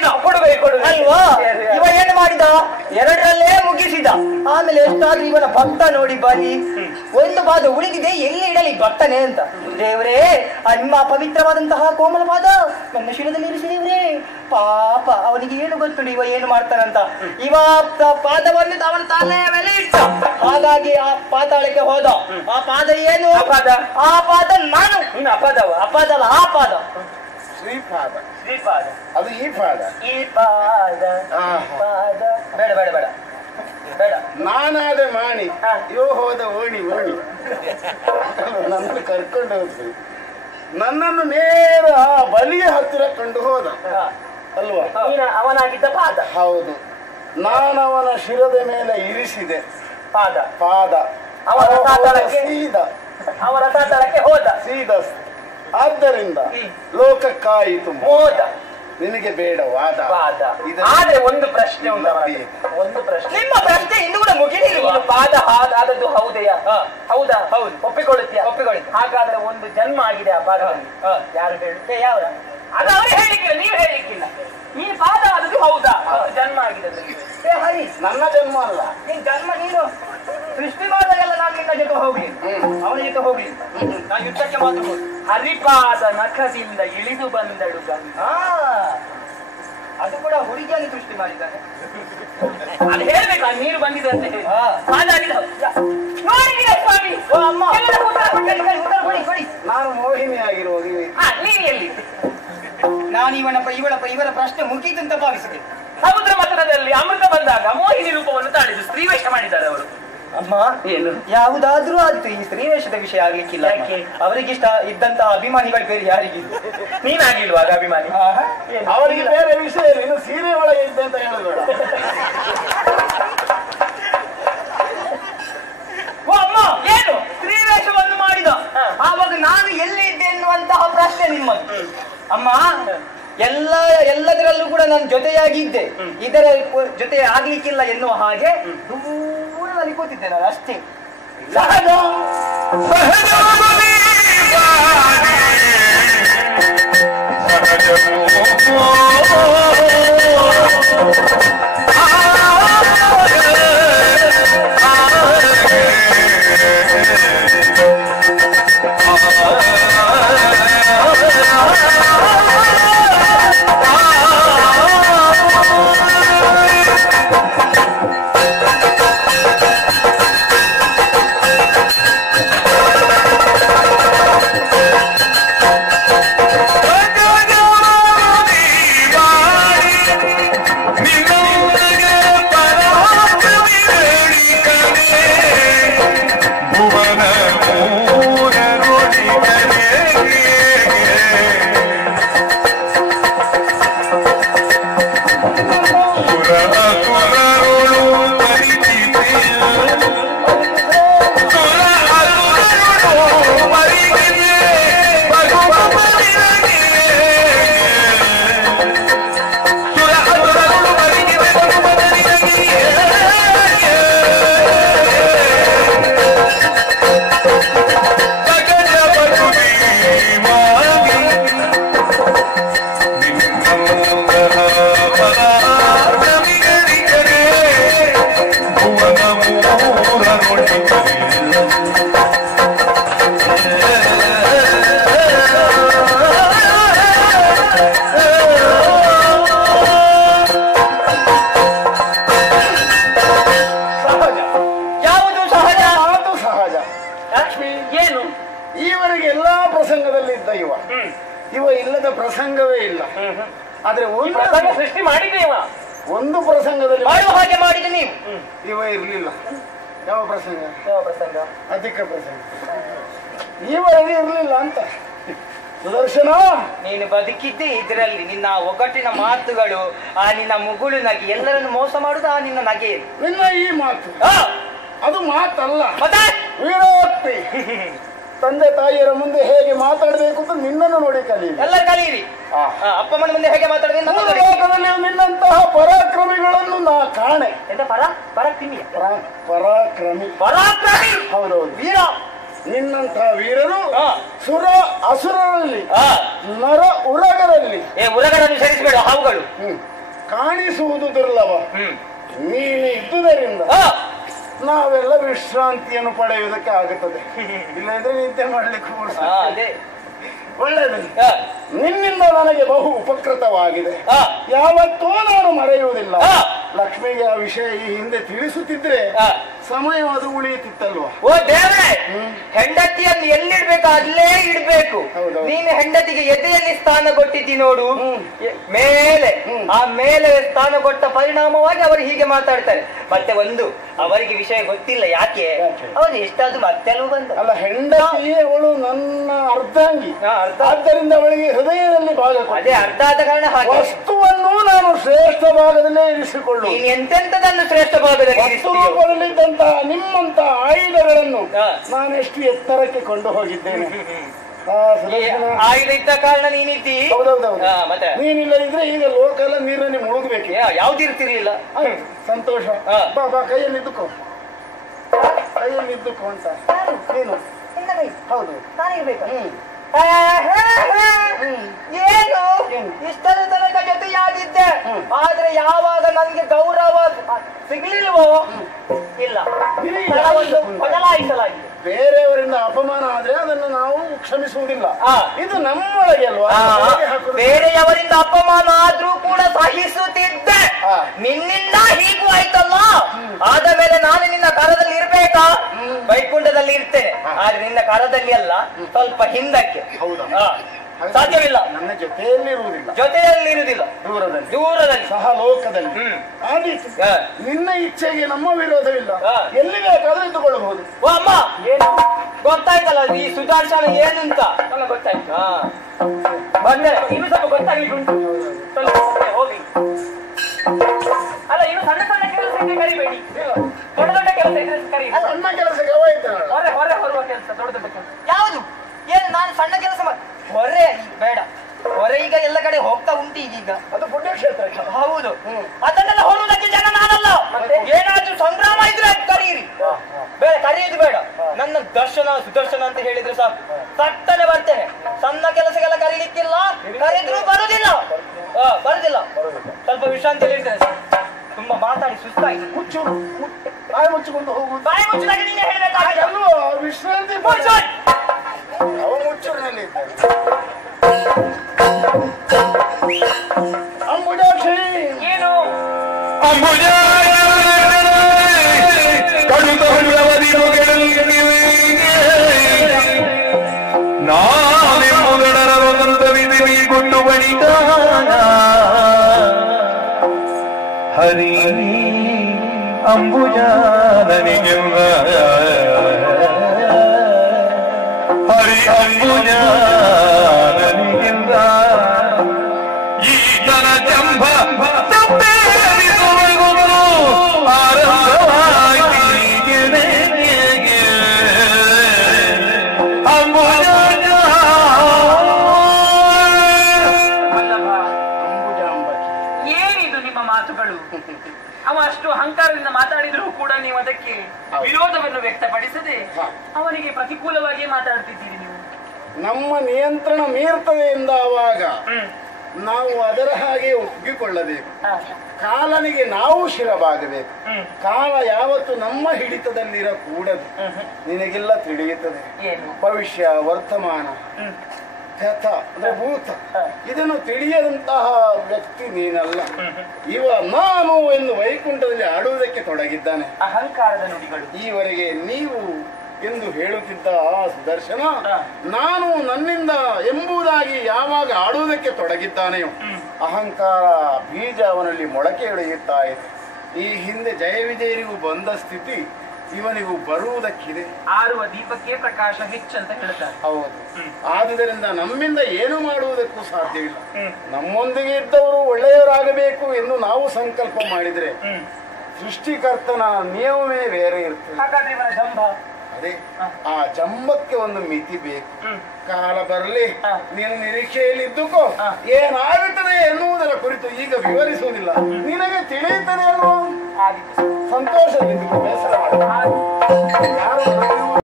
ಮಾಡಿದ ಕೊಡು ಅಲ್ವಾ? ಇವ ಏನು ಮಾಡಿದ? ಎರಡರಲ್ಲೇ ಮುಗಿಸಿದ. ಆಮೇಲೆ ಎಷ್ಟಾದ್ರೂ ಇವನ ಭಕ್ತ ನೋಡಿ ಬನ್ನಿ, ಒಂದು ಪಾದ ಉಳಿದಿದೆ, ಎಲ್ಲಿ ಇಡಲಿ ಭಕ್ತನೇ ಅಂತ. ದೇವ್ರೇ, ನಿಮ್ಮ ಪವಿತ್ರವಾದಂತಹ ಕೋಮಲ ಪಾದ ನನ್ನ ಶಿರದಲ್ಲಿ ಇರಿಸಿ ದೇವ್ರೇ. ಪಾಪ ಅವನಿಗೆ ಏನು ಗೊತ್ತು ಇವ ಏನು ಮಾಡ್ತಾನಂತ. ಇವ ಪಾದವನ್ನು ಅವನ ತಲೆಯ ಮೇಲೆ ಇಟ್ಟ. ಹಾಗಾಗಿ ಆ ಪಾತಾಳಕ್ಕೆ ಹೋದ. ಆ ಪಾದ ಏನು? ಆ ಪಾದ ನಾನು. ಅಪಾದಲ್ಲ, ಆ ಪಾದ ಶ್ರೀಪಾದ. ಅದು ಈ ಪಾದ. ಬೇಡ ನಾನಾದ ಮಾಣಿ, ಇವ ಹೋದ ಓಣಿ. ನನ್ನ ಕರ್ಕೊಂಡು ಹೋಗ್ತೀನಿ, ನನ್ನನ್ನು ನೇರ ಬಲಿಯ ಹತ್ತಿರ ಕಂಡು ಹೋದ ಅಲ್ವಾ? ಅವನಾಗಿದ್ದ ಪಾದ. ಹೌದು, ನಾನವನ ಶಿರದ ಮೇಲೆ ಇರಿಸಿದೆ ಪಾದ. ಅವರ ತಾತಳಕ್ಕೆ ಹೋದ ಸೀದ. ಆದ್ದರಿಂದ ಲೋಕಕ್ಕಾಯಿತು ಮೋದ, ನಿನಗೆ ಬೇಡ ವಾದ. ಆದ್ರೆ ಒಂದು ಪ್ರಶ್ನೆ ನಿಮ್ಮ ಪ್ರಶ್ನೆ ಇನ್ನೂ ಕೂಡ ಮುಗಿಲಿಲ್ಲ. ಪಾದ ಆದದ್ದು ಹೌದೆಯಾ? ಹೌದು, ಒಪ್ಪಿಕೊಳ್ಳುತ್ತೀಯ? ಹಾಗಾದ್ರೆ ಒಂದು ಜನ್ಮ ಆಗಿದೆ ಆ ಪಾದದಲ್ಲಿ. ಯಾರು ಹೇಳುತ್ತೆ? ಯಾವ? ಅದು ಅವರು ಹೇಳಿಕ್ಕಿಲ್ಲ, ನೀವು ಹೇಳಿಕ್ಕಿಲ್ಲ. ಈ ಪಾದ ಆದದ್ದು ಹೌದಾ? ಜನ್ಮ ಆಗಿದೆ. ಹರಿ, ನನ್ನ ಜನ್ಮ ಅಲ್ಲ. ನಿನ್ ಜನ್ಮ ನೀನು ಸೃಷ್ಟಿ ಮಾಡಿದಾಗೆಲ್ಲ ನಾನು ನಿನ್ನ ಜೊತೆ ಹೋಗ್ಲಿ, ಅವನ ಜೊತೆ ಹೋಗ್ಲಿ, ನಾನು ಯುದ್ಧಕ್ಕೆ ಮಾತ್ರ. ಹರಿಪಾದ ನಖದಿಂದ ಇಳಿದು ಬಂದಳು ಗಂಗಾ. ಅದು ಕೂಡ ಹುಡುಗಿಯನ್ನು ಸೃಷ್ಟಿ ಮಾಡಿದ್ದಾನೆ. ಅದು ಹೇಳ್ಬೇಕು, ನೀರು ಬಂದಿದೆ ಅಂತ ಹೇಳಿ. ನೋಡಿದ್ದೀರಾ ಸ್ವಾಮಿ? ನಾನು ಮೋಹಿನಿ ಆಗಿರುವಾಗ ನೀನು ಎಲ್ಲಿ? ನಾನು ಇವರ ಪ್ರಶ್ನೆ ಮುಗಿಯಿತು ಅಂತ ಭಾವಿಸಿದೆ. ಸಮುದ್ರ ಮಥನದಲ್ಲಿ ಅಮೃತ ಬಂದಾಗ ಮೋಹಿನಿ ರೂಪವನ್ನು ತಾಳಿದ್ರು, ಸ್ತ್ರೀ ವೇಷ ಮಾಡಿದ್ದಾರೆ ಅವರು. ಅಮ್ಮ, ಏನು ಯಾವುದಾದ್ರೂ ಆಯ್ತು, ಈ ಸ್ತ್ರೀ ವೇಷದ ವಿಷಯ ಆಗ್ಲಿಕ್ಕಿಲ್ಲ. ಅವರಿಗಿಷ್ಟ ಇದ್ದಂತಹ ಅಭಿಮಾನಿಗಳು ಬೇರೆ ಯಾರಿಗಿಲ್ಲ. ನೀನಾಗಿಲ್ವಾ ಅಭಿಮಾನಿ? ಅವರಿಗೆ ಬೇರೆ ವಿಷಯ ಇಲ್ಲ, ಇನ್ನು ಸೀರೆ ಒಳಗೆ ಇದ್ದೆ ಅಂತ ಹೇಳಬೇಡ. ಓ ಅಮ್ಮ, ಏನು ಸ್ತ್ರೀ ವೇಷವನ್ನು ಮಾಡಿದ? ಆವಾಗ ನಾನು ಎಲ್ಲಿ ಇದ್ದೆ ಎನ್ನುವಂತಹ ಪ್ರಶ್ನೆ ನಿಮ್ಮದು. ಅಮ್ಮ, ಎಲ್ಲದರಲ್ಲೂ ಕೂಡ ನಾನು ಜೊತೆಯಾಗಿದ್ದೆ, ಇದರ ಜೊತೆ ಆಗ್ಲಿಕ್ಕಿಲ್ಲ ಎನ್ನುವ ಹಾಗೆ ದೂರದಲ್ಲಿ ಕೂತಿದ್ದೆ ನಾನು ಅಷ್ಟೇ. ಪ್ರಸಂಗವೇ ಇಲ್ಲ. ಆದ್ರೆ ಸೃಷ್ಟಿ ಮಾಡಿದ್ದೆ ಇವ, ಒಂದು ಪ್ರಸಂಗದಲ್ಲಿ ಮಾಡುವ ಹಾಗೆ ಮಾಡಿದ ನೀವು. ಇವ ಇರ್ಲಿಲ್ಲ. ಯಾವ ಪ್ರಸಂಗ? ಅಧಿಕ ಪ್ರಸಂಗ ಇವರಿಗೆ ಇರ್ಲಿಲ್ಲ ಅಂತ. ಸುದರ್ಶನ, ನೀನು ಬದುಕಿದ್ದೆ ಇದರಲ್ಲಿ. ನಿನ್ನ ಒಗ್ಗಟ್ಟಿನ ಮಾತುಗಳು, ಆ ನಿನ್ನ ಮುಗುಳು ನಗೆ, ಎಲ್ಲರನ್ನು ಮೋಸ ಮಾಡುದು ಆ ನಿನ್ನ ನಗೆ. ನಿನ್ನ ಈ ಮಾತು ಅದು ಮಾತಲ್ಲ, ವೀರೋಕ್ತಿ. ತಂದೆ ತಾಯಿಯರ ಮುಂದೆ ಹೇಗೆ ಮಾತಾಡಬೇಕು ಅಂತ ನಿನ್ನನ್ನು ನೋಡಿ ಕಲೀರಿ. ಎಲ್ಲರೂ ಕಲೀರಿ. ಅಪ್ಪಮ್ಮನ ಮುಂದೆ ಹೇಗೆ ಮಾತಾಡಬೇಕು? ಲೋಕದಲ್ಲಿ ನಿನ್ನಂತಹ ಪರಾಕ್ರಮಿಗಳನ್ನು ನಾ ಕಾಣೆ. ಪರಾಕ್ರಮಿ ಹೌದೌದು, ವೀರ. ನಿನ್ನಂತಹ ವೀರರು ಸುರ ಅಸುರರಲ್ಲಿ, ನರ ಉರಗರಲ್ಲಿ. ಉರಗರನ್ನು ಸೇರಿಸಬೇಡ, ಹಾವುಗಳು ಕಾಣಿಸುವುದು ದುರ್ಲಭ. ನೀನು ಇದ್ದುದರಿಂದ ನಾವೆಲ್ಲ ವಿಶ್ರಾಂತಿಯನ್ನು ಪಡೆಯುವುದಕ್ಕೆ ಆಗುತ್ತದೆ. ಇಲ್ಲದ್ರೆ ನಿದ್ದೆ ಮಾಡ್ಲಿಕ್ಕೆ ಒಳ್ಳೆಯದು. ನಿನ್ನಿಂದ ನನಗೆ ಬಹು ಉಪಕೃತವಾಗಿದೆ. ಯಾವತ್ತೂ ನಾನು ಮರೆಯುವುದಿಲ್ಲ. ಲಕ್ಷ್ಮಿಗೆ ಆ ವಿಷಯ ಈ ಹಿಂದೆ ತಿಳಿಸುತ್ತಿದ್ರೆ ಸಮಯ ಅದು ಉಳಿಯುತ್ತಿತ್ತಲ್ವಾ? ಓ ದೇವರೇ, ಹೆಂಡತಿಯನ್ನು ಎಲ್ಲಿಡ್ಬೇಕು ಅಲ್ಲೇ ಇಡ್ಬೇಕು. ನೀನು ಹೆಂಡತಿಗೆ ಎದೆಯಲ್ಲಿ ಸ್ಥಾನ ಕೊಟ್ಟಿದ್ದಿ ನೋಡು, ಮೇಲೆ. ಆ ಮೇಲೆ ಸ್ಥಾನ ಕೊಟ್ಟ ಪರಿಣಾಮವಾಗಿ ಅವರು ಹೀಗೆ ಮಾತಾಡ್ತಾರೆ. ಮತ್ತೆ ಒಂದು ಅವರಿಗೆ ವಿಷಯ ಗೊತ್ತಿಲ್ಲ. ಯಾಕೆ? ಅವರು ಎಷ್ಟಾದ್ರು ಮತ್ತೆಲ್ಲೂ ಬಂದ ಅಲ್ಲ, ಹೆಂಡತಿ ಅವಳು ನನ್ನ ಅರ್ಧಾಂಗಿ, ಆದ್ದರಿಂದ ಅವಳಿಗೆ ಹೃದಯದಲ್ಲಿ ಭಾಗ. ಅದೇ ಅರ್ಧ ಆದ ಕಾರಣ ವಸ್ತುವನ್ನು ನಾನು ಶ್ರೇಷ್ಠ ಭಾಗದಲ್ಲೇ ಇರಿಸಿಕೊಳ್ಳು. ಎಂತೆಂತದನ್ನು ಶ್ರೇಷ್ಠ ಭಾಗದಲ್ಲಿ ನಿಮ್ಮಂತ ಆಯುಧಗಳನ್ನು ನಾನೆಷ್ಟು ಎತ್ತರಕ್ಕೆ ಕೊಂಡು ಹೋಗಿದ್ದೇನೆ. ಆಯುಧ ಇದ್ದ ಕಾರಣ ನೀನಿದ್ದಿ. ಮತ್ತೆ ನೀನಿಲ್ಲದಿದ್ರೆ ಈಗ ಲೋಕ ಎಲ್ಲ ನೀರಲ್ಲಿ ಮುಳುಗಬೇಕು. ಯಾವ್ದು ಇರ್ತಿರ್ಲಿಲ್ಲ. ಸಂತೋಷ. ಬಾಬಾ ಕೈಯಲ್ಲಿ ಇದ್ದುಕೋ, ಕೈಯಲ್ಲಿ ಇದ್ದುಕೋ ಅಂತ. ನೀನು ಹೌದು ಏನು ಇಷ್ಟರ ತನಕ ಜೊತೆಯಾಗಿದ್ದೆ, ಆದ್ರೆ ಯಾವಾಗ ನನ್ಗೆ ಗೌರವ ಸಿಗ್ಲಿಲ್ವೋ ಇಲ್ಲ ಬದಲಾಯಿಸಲಾಗಿದೆ. ಬೇರೆಯವರಿಂದ ಅಪಮಾನ ಆದ್ರೆ ಅದನ್ನು ನಾವು ಕ್ಷಮಿಸುವುದಿಲ್ಲ. ಇದು ನಮ್ಮೊಳಗೆ ಅಲ್ವಾ? ಬೇರೆಯವರಿಂದ ಅಪಮಾನ ಆದ್ರೂ ಕೂಡ ಸಹಿಸುತ್ತಿದ್ದೆ. ನಿನ್ನಿಂದ ಹೀಗೂ ಆಯ್ತಲ್ಲ, ಆದ ಮೇಲೆ ನಾನು ನಿನ್ನ ಕರದಲ್ಲಿ ಇರ್ಬೇಕಾ? ವೈಕುಂಠದಲ್ಲಿ ಇರ್ತೇನೆ, ಆದ್ರೆ ನಿನ್ನ ಕರದಲ್ಲಿ ಅಲ್ಲ, ಸ್ವಲ್ಪ ಹಿಂದಕ್ಕೆ. ಸಾಧ್ಯವಿಲ್ಲ. ನನ್ನ ಜೊತೆಯಲ್ಲಿರುವುದಿಲ್ಲ, ದೂರದಲ್ಲಿ ಸಹ ಲೋಕದಲ್ಲಿ. ನಿನ್ನ ಇಚ್ಛೆಗೆ ನಮ್ಮ ವಿರೋಧವಿಲ್ಲ, ಎಲ್ಲಿ ಬೇಕಾದ್ರೂ ಇದ್ದುಕೊಳ್ಳಬಹುದು. ಓ ಅಮ್ಮ, ಏನು ಗೊತ್ತಾಯ್ತಲ್ಲ ಈ ಸುದರ್ಶನ ಏನು ಅಂತ? ಗೊತ್ತಾಯ್ತು. ಬಂದೆ ಇನ್ನು ಸ್ವಲ್ಪ ಗೊತ್ತಾಗ್ಲಿಕ್ಕೆ ಉಂಟು. ಹೋಗಿ. ಅಲ್ಲ, ಇನ್ನು ಸಣ್ಣ ಸಣ್ಣ ಕೆಲಸಕ್ಕೆ ಕರಿಬೇಡಿ, ದೊಡ್ಡ ದೊಡ್ಡ ಕೆಲಸ ಇದ್ರೆ ಕರಿ. ಸಣ್ಣ ಕೆಲಸಕ್ಕೆ ಹೊರೆ ಹೊರುವ ಕೆಲಸ, ದೊಡ್ಡ ದೊಡ್ಡ ಕೆಲಸ ಯಾವುದು? ಏನು ನಾನು ಸಣ್ಣ ಕೆಲಸ ಹೊರೆ ಬೇಡ. ಹೊರೆ ಈಗ ಎಲ್ಲ ಕಡೆ ಹೋಗ್ತಾ ಉಂಟು ಈಗೀಗ. ಅದು ಪುಣ್ಯಕ್ಷೇತ್ರ. ಹೌದು, ಅದನ್ನೆಲ್ಲ ಹೊರುವುದಕ್ಕೆ ಜನ ನಾನಲ್ಲ. ಏನಾದ್ರೂ ಸಂಗ್ರಾಮ ಇದ್ರೆ ಕರೀರಿ, ಬೇಡ ಕರೆಯೋದು ಬೇಡ. ನನ್ನ ದರ್ಶನ ಸುದರ್ಶನ ಅಂತ ಹೇಳಿದ್ರೆ ಸಾಕು, ಸಟ್ಟನೆ ಬರ್ತೇನೆ. ಸಣ್ಣ ಕೆಲಸಕ್ಕೆಲ್ಲ ಕರೀಲಿಕ್ಕಿಲ್ಲ, ಕರೆದ್ರು ಬರುದಿಲ್ಲ. ಸ್ವಲ್ಪ ವಿಶ್ರಾಂತಿಯಲ್ಲಿ ಇರ್ತೇನೆ. ತುಂಬಾ ಮಾತಾಡಿ ಸುಸ್ತಾಗಿ ಬಾಯಿ ಮುಚ್ಚಿಕೊಂಡು ಹೋಗುದು. ಬಾಯಿ ಮುಚ್ಚಿದಾಗ ನೀನೇ ಹೇಳ್ಬೇಕಾಗಿಲ್ಲ. ವಿಶ್ರಾಂತಿ ಮುಚ್ಚೂರಿನಲ್ಲಿ ಅಂಬುಜಾಕ್ಷಿ. ಏನು ಗುಂಡು ಬಣಿತ ಹರಿ ಅಂಬುಜಾನಿಗೆಲ್ಲ ಹರಿ ಅಂಬುಜಾನಿಗಿಂದ ಈ ಜನ ಜಂಭ ಅವ ಅಷ್ಟು ಅಹಂಕಾರದಿಂದ ಮಾತಾಡಿದ್ರು ಕೂಡ ನೀವು ಅದಕ್ಕೆ ವಿರೋಧವನ್ನು ವ್ಯಕ್ತಪಡಿಸದೆ ಅವನಿಗೆ ಪ್ರತಿಕೂಲವಾಗಿ ಮಾತಾಡ್ತಿದ್ದೀರಿ. ನೀವು ನಮ್ಮ ನಿಯಂತ್ರಣ ಮೀರ್ತದೆ ಎಂದಾವಾಗ ನಾವು ಅದರ ಹಾಗೆ ಒಪ್ಪಿಕೊಳ್ಳಬೇಕು. ಕಾಲನಿಗೆ ನಾವು ಶಿರಬಾಗಬೇಕು. ಕಾಲ ಯಾವತ್ತು ನಮ್ಮ ಹಿಡಿತದಲ್ಲಿರಕೂಡದು. ನಿನಗೆಲ್ಲ ತಿಳಿಯುತ್ತದೆ, ಭವಿಷ್ಯ, ವರ್ತಮಾನ, ಗತ ಅಂದ್ರೆ ಭೂತ, ಇದನ್ನು ತಿಳಿಯದಂತಹ ವ್ಯಕ್ತಿ ನೀನಲ್ಲ. ಇವ ನಾನು ಎಂದು ವೈಕುಂಠದಲ್ಲಿ ಆಡುವುದಕ್ಕೆ ತೊಡಗಿದ್ದಾನೆ. ಅಹಂಕಾರದ ನುಡಿಗಳು. ಈವರೆಗೆ ನೀವು ಎಂದು ಹೇಳುತ್ತಿದ್ದ ಆ ಸುದರ್ಶನ ನಾನು ನನ್ನಿಂದ ಎಂಬುದಾಗಿ ಯಾವಾಗ ಆಡುವುದಕ್ಕೆ ತೊಡಗಿದ್ದಾನೆಯೋ ಅಹಂಕಾರ ಬೀಜ ಅವನಲ್ಲಿ ಮೊಳಕೆ ಹೊಡೆಯುತ್ತಾ ಇದೆ. ಈ ಹಿಂದೆ ಜಯ ವಿಜಯರಿಗೂ ಬಂದ ಸ್ಥಿತಿ ಇವನಿಗೂ ಬರುವುದಕ್ಕಿದೆ. ಆರುವ ದೀಪಕ್ಕೆ ಪ್ರಕಾಶ ಹೆಚ್ಚಂತ ಹೇಳ್ತಾರೆ. ಹೌದು. ಆದುದರಿಂದ ನಮ್ಮಿಂದ ಏನು ಮಾಡುವುದಕ್ಕೂ ಸಾಧ್ಯವಿಲ್ಲ. ನಮ್ಮೊಂದಿಗೆ ಇದ್ದವರು ಒಳ್ಳೆಯವರಾಗಬೇಕು ಎಂದು ನಾವು ಸಂಕಲ್ಪ ಮಾಡಿದ್ರೆ ಸೃಷ್ಟಿಕರ್ತನ ನಿಯಮವೇ ಬೇರೆ ಇರ್ತದೆ. ಹಾಗಾದ್ರೆ ಇವನ ಜಂಬ ಅದೇ, ಆ ಜಂಬಕ್ಕೆ ಒಂದು ಮಿತಿ ಬೇಕು. ಕಾಲ ಬರಲಿ, ನೀನು ನಿರೀಕ್ಷೆಯಲ್ಲಿ ಇದ್ದುಕೋ. ಏನಾಗುತ್ತದೆ ಎನ್ನುವುದರ ಕುರಿತು ಈಗ ವಿವರಿಸುವುದಿಲ್ಲ, ನಿನಗೆ ತಿಳಿಯುತ್ತದೆ ಅಲ್ವಾ? ಸಂತೋಷದಿಂದ ಬೇಸರ ಮಾಡಿ ಯಾರು